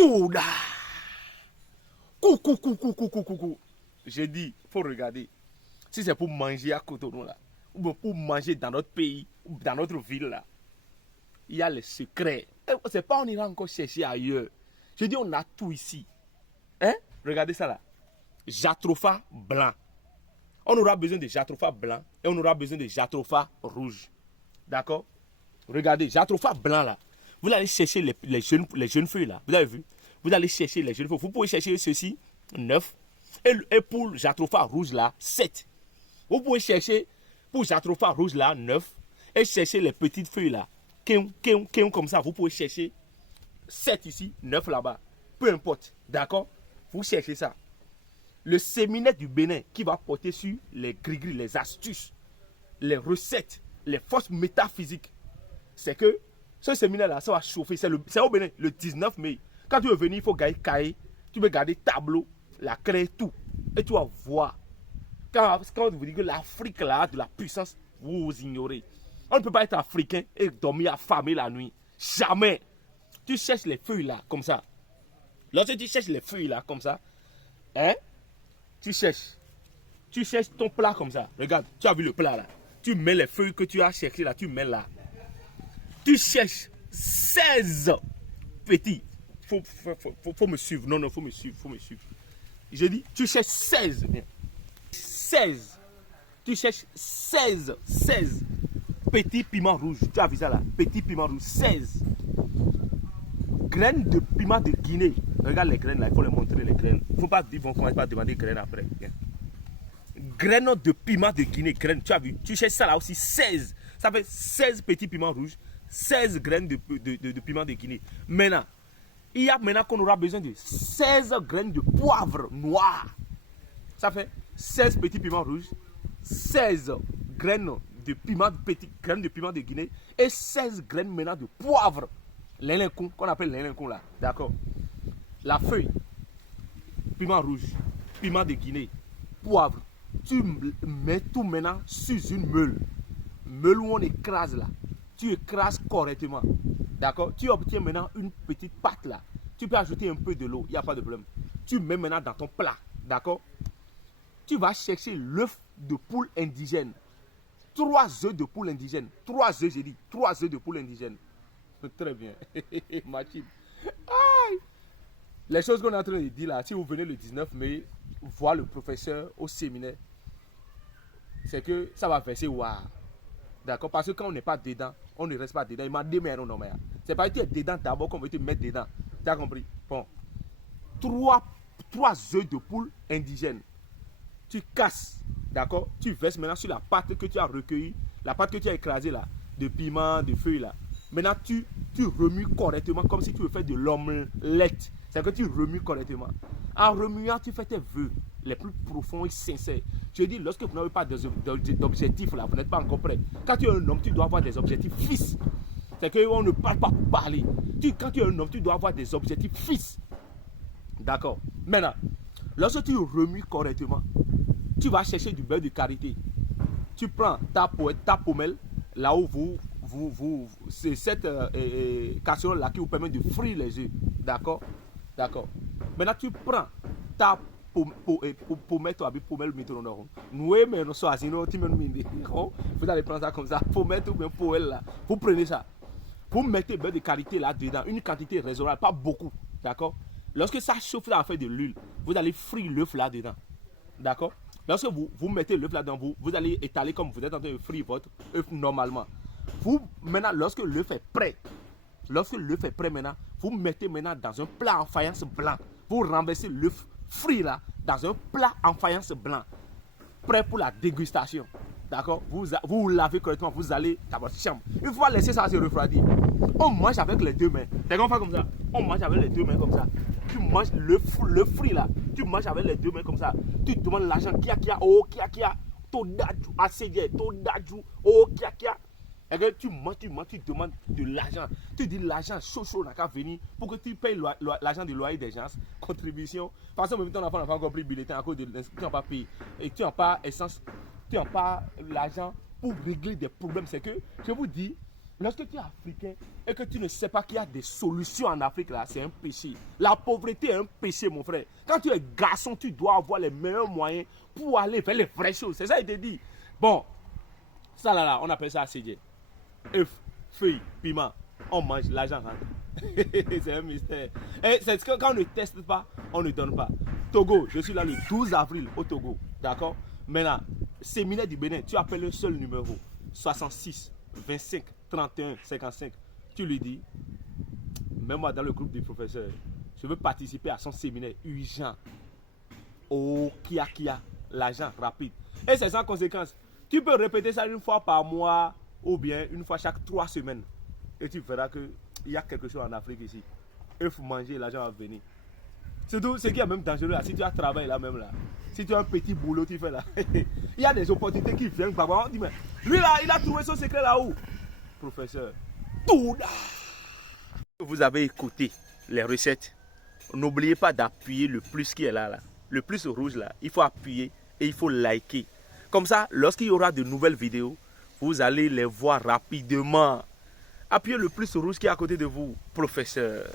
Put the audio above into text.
tout là. Coucou. J'ai dit, il faut regarder. Si c'est pour manger à Cotonou là, ou pour manger dans notre pays, ou dans notre ville là, il y a les secrets. C'est pas on ira encore chercher ailleurs. Je dis, on a tout ici. Hein? Regardez ça là. Jatropha blanc. On aura besoin de jatropha blanc et on aura besoin de jatropha rouge. D'accord? Regardez, jatropha blanc là. Vous allez chercher les jeunes feuilles là. Vous avez vu? Vous allez chercher les jeunes feuilles. Vous pouvez chercher ceci, 9. Et pour jatropha rouge là, 7. Vous pouvez chercher pour jatropha rouge là, 9. Et chercher les petites feuilles là. Comme ça, vous pouvez chercher 7 ici, 9 là-bas. Peu importe. D'accord? Vous cherchez ça. Le séminaire du Bénin qui va porter sur les gris-gris, les astuces, les recettes, les forces métaphysiques. C'est que ce séminaire-là, ça va chauffer. C'est au Bénin, le 19 mai. Quand tu veux venir, il faut garder cahier. Tu veux garder tableau, la craie, tout. Et tu vas voir. Quand vous dites que l'Afrique là, de la puissance, vous ignorez. On ne peut pas être africain et dormir affamé la nuit. Jamais. Tu cherches les feuilles là, comme ça. Lorsque tu cherches les feuilles là, comme ça, hein, tu cherches ton plat comme ça. Regarde, tu as vu le plat là. Tu mets les feuilles que tu as cherchées là, tu mets là. Tu cherches 16 petits. Faut me suivre. Non, faut me suivre. Je dis, tu cherches 16. 16. Tu cherches 16 petits piments rouges. Tu as vu ça là? Petits piments rouges. 16. Graines de piment de Guinée. Regarde les graines là, il faut les montrer les graines. Il ne faut pas dire, on commence pas à demander graines après. Graines de piment de Guinée. Graines, tu as vu? Tu cherches ça là aussi, 16. Ça fait 16 petits piments rouges, 16 graines de piment de Guinée. Maintenant, il y a maintenant qu'on aura besoin de 16 graines de poivre noir. Ça fait 16 petits piments rouges, 16 graines de piment, graines de piment de Guinée et 16 graines maintenant de poivre. L'inlincon, qu'on appelle l'inlincon là. D'accord? La feuille, piment rouge, piment de Guinée, poivre. Tu mets tout maintenant sur une meule. Meule où on écrase là. Tu écrases correctement. D'accord? Tu obtiens maintenant une petite pâte là. Tu peux ajouter un peu de l'eau, il n'y a pas de problème. Tu mets maintenant dans ton plat. D'accord? Tu vas chercher l'œuf de poule indigène. 3 œufs de poule indigène. 3 œufs, j'ai dit. 3 œufs de poule indigène. Très bien. Mathilde. Aïe. Les choses qu'on est en train de dire là, si vous venez le 19 mai, voir le professeur au séminaire, c'est que ça va verser waouh. D'accord? Parce que quand on n'est pas dedans, on ne reste pas dedans. Il m'a dit, mais non, mais c'est pas que tu es dedans d'abord qu'on veut te mettre dedans. Tu as compris? Bon. 3 œufs de poule indigène. Tu casses. D'accord? Tu verses maintenant sur la pâte que tu as recueillie, la pâte que tu as écrasée là, de piment, de feuilles là. Maintenant, tu remues correctement comme si tu veux faire de l'omelette. C'est que tu remues correctement. En remuant, tu fais tes vœux les plus profonds et sincères. Je dis, lorsque vous n'avez pas d'objectifs là, vous n'êtes pas encore prêt. Quand tu es un homme, tu dois avoir des objectifs fixes. C'est qu'on ne parle pas pour parler. Quand tu es un homme, tu dois avoir des objectifs fixes. D'accord? Maintenant, lorsque tu remues correctement, tu vas chercher du beurre de karité. Tu prends ta pommelle, là où c'est cette casserole là qui vous permet de frire les œufs. D'accord? D'accord. Maintenant, tu prends ta pommelle, vous allez prendre ça comme ça. Pommelle ou bien poêle là. Vous prenez ça. Vous mettez beurre de karité là dedans, une quantité raisonnable, pas beaucoup. D'accord? Lorsque ça chauffe, ça va faire de l'huile. Vous allez frire l'œuf là dedans. D'accord? Lorsque vous mettez l'œuf là dedans, vous allez étaler comme vous êtes en train de frire votre œuf normalement. Maintenant, lorsque l'œuf est prêt, maintenant, vous mettez maintenant dans un plat en faïence blanc. Vous renversez l'œuf frit là dans un plat en faïence blanc. Prêt pour la dégustation. D'accord? Vous lavez correctement, vous allez dans votre chambre. Il faut laisser ça se refroidir. On mange avec les 2 mains. C'est qu'on fait comme ça. On mange avec les 2 mains comme ça. Tu manges le fruit là. Tu manges avec les 2 mains comme ça. Tu demandes l'argent. Kia, kia. Todaju, assédier. Todaju, kia. Et que tu manges, tu demandes de l'argent. Tu dis l'argent chaud n'a qu'à venir pour que tu payes l'argent du loyer des gens, contribution. Parce que même ton enfant n'a pas encore pris bulletin à cause de l'inscription, tu n'as pas payé. Et tu n'as pas essence, tu n'as pas l'argent pour régler des problèmes. C'est que, je vous dis, Lorsque tu es africain et que tu ne sais pas qu'il y a des solutions en Afrique, là, c'est un péché. La pauvreté est un péché, mon frère. Quand tu es garçon, tu dois avoir les meilleurs moyens pour aller faire les vraies choses. C'est ça, il te dit. Bon, ça là, on appelle ça CJ. œuf, feuilles, piment, on mange, l'argent rentre. C'est un mystère. Et c'est que quand on ne teste pas, on ne donne pas. Togo, je suis là le 12 avril au Togo. D'accord? Maintenant, séminaire du Bénin, tu appelles le seul numéro 66 25 31 55. Tu lui dis, mets-moi dans le groupe des professeurs. Je veux participer à son séminaire urgent. Oh, Kia, l'argent rapide. Et c'est sans conséquence. Tu peux répéter ça une fois par mois ou bien une fois chaque 3 semaines. Et tu verras qu'il y a quelque chose en Afrique ici. Il faut manger, l'argent va venir. Surtout, ce qui est même dangereux là, si tu as travail là même là, si tu as un petit boulot tu fais là, il y a des opportunités qui viennent. On dit, mais lui là, il a trouvé son secret là où? Professeur. Vous avez écouté les recettes. N'oubliez pas d'appuyer le plus qui est là, là. Le plus rouge là, il faut appuyer et il faut liker. Comme ça, lorsqu'il y aura de nouvelles vidéos, vous allez les voir rapidement. Appuyez le plus rouge qui est à côté de vous, professeur.